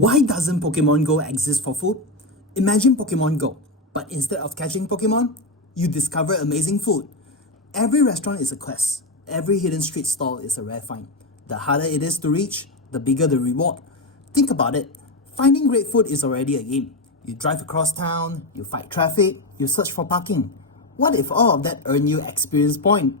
Why doesn't Pokemon GO exist for food? Imagine Pokemon GO, but instead of catching Pokemon, you discover amazing food. Every restaurant is a quest. Every hidden street stall is a rare find. The harder it is to reach, the bigger the reward. Think about it. Finding great food is already a game. You drive across town, you fight traffic, you search for parking. What if all of that earned you experience point?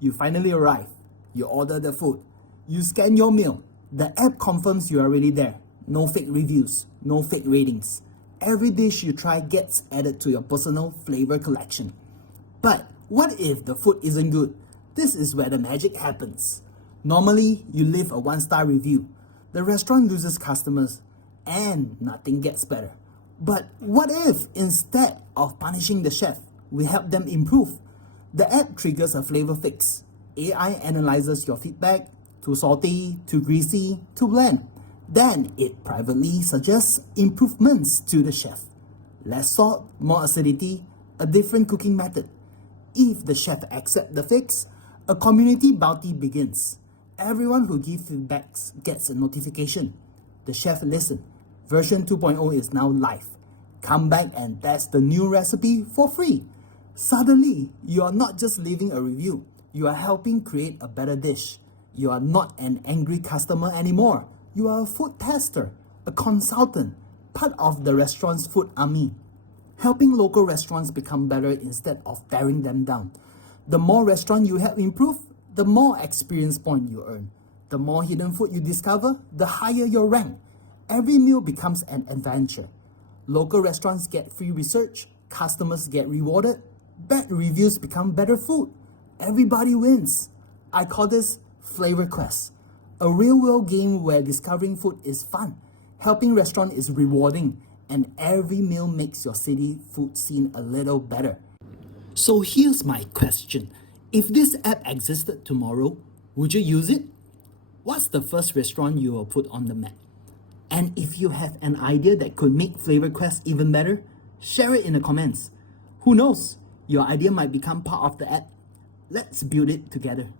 You finally arrive. You order the food. You scan your meal. The app confirms you are already there. No fake reviews, no fake ratings. Every dish you try gets added to your personal flavor collection. But what if the food isn't good? This is where the magic happens. Normally, you leave a 1-star review. The restaurant loses customers and nothing gets better. But what if instead of punishing the chef, we help them improve? The app triggers a flavor fix. AI analyzes your feedback, too salty, too greasy, too bland. Then it privately suggests improvements to the chef. Less salt, more acidity, a different cooking method. If the chef accepts the fix, a community bounty begins. Everyone who gives feedbacks gets a notification. The chef listens. Version 2.0 is now live. Come back and test the new recipe for free. Suddenly, you are not just leaving a review. You are helping create a better dish. You are not an angry customer anymore. You are a food tester, a consultant, part of the restaurant's food army, helping local restaurants become better instead of tearing them down. The more restaurants you help improve, the more experience point you earn. The more hidden food you discover, the higher your rank. Every meal becomes an adventure. Local restaurants get free research, customers get rewarded, bad reviews become better food. Everybody wins. I call this flavorquest. A real-world game where discovering food is fun, helping restaurant is rewarding, and every meal makes your city food scene a little better. So here's my question. If this app existed tomorrow, would you use it? What's the first restaurant you will put on the map? And if you have an idea that could make flavorquest even better, share it in the comments. Who knows? Your idea might become part of the app. Let's build it together.